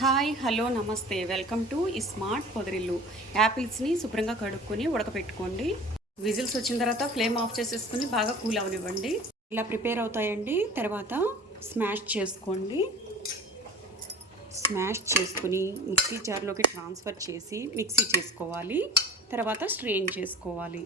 Hi hello నమస్తే. Welcome to ఈ smart పొదరిల్లు. యాపిల్స్ని శుభ్రంగా కడుక్కొని ఉడకపెట్టుకోండి. విజిల్స్ వచ్చిన తర్వాత ఫ్లేమ్ ఆఫ్ చేసేసుకుని బాగా కూల్ అవనివ్వండి. ఇలా ప్రిపేర్ అవుతాయండి. తర్వాత స్మాష్ చేసుకోండి. స్మాష్ చేసుకుని మిక్సీ జార్లోకి ట్రాన్స్ఫర్ చేసి మిక్సీ చేసుకోవాలి. తర్వాత స్ట్రెయిన్ చేసుకోవాలి.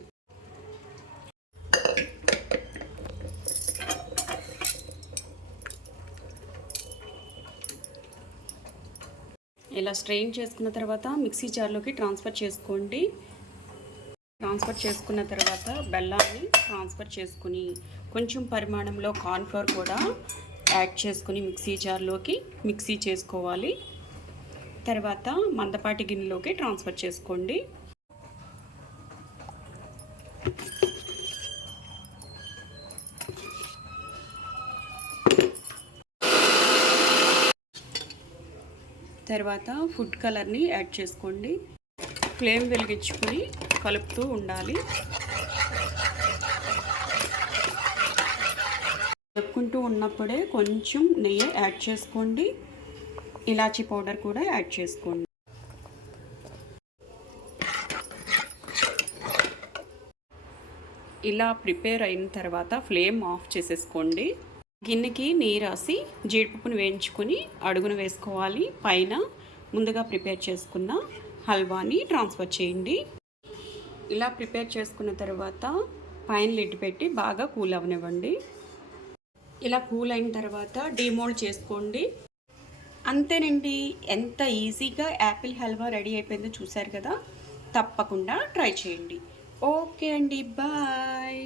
ఇలా స్ట్రెయిన్ చేసుకున్న తర్వాత మిక్సీ జార్లోకి ట్రాన్స్ఫర్ చేసుకోండి. ట్రాన్స్ఫర్ చేసుకున్న తర్వాత బెల్లాన్ని ట్రాన్స్ఫర్ చేసుకుని కొంచెం పరిమాణంలో కార్న్ఫ్లోర్ కూడా యాడ్ చేసుకుని మిక్సీ జార్లోకి మిక్సీ చేసుకోవాలి. తర్వాత మందపాటి గిన్నెలోకి ట్రాన్స్ఫర్ చేసుకోండి. తర్వాత ఫుడ్ కలర్ని యాడ్ చేసుకోండి. ఫ్లేమ్ వెలిగించుకొని కలుపుతూ ఉండాలి. కలుపుకుంటూ ఉన్నప్పుడే కొంచెం నెయ్యి యాడ్ చేసుకోండి. ఇలాచీ పౌడర్ కూడా యాడ్ చేసుకోండి. ఇలా ప్రిపేర్ అయిన తర్వాత ఫ్లేమ్ ఆఫ్ చేసేసుకోండి. గిన్నెకి నీరు రాసి జీడిపప్పును వేయించుకొని అడుగును వేసుకోవాలి. పైన ముందుగా ప్రిపేర్ చేసుకున్న హల్వాని ట్రాన్స్ఫర్ చేయండి. ఇలా ప్రిపేర్ చేసుకున్న తర్వాత పైన లిడ్ పెట్టి బాగా కూల్ అవనివ్వండి. ఇలా కూల్ అయిన తర్వాత డిమోల్డ్ చేసుకోండి. అంతేనండి ఎంత ఈజీగా యాపిల్ హల్వా రెడీ అయిపోయిందో చూశారు కదా? తప్పకుండా ట్రై చేయండి. ఓకే అండి బాయ్.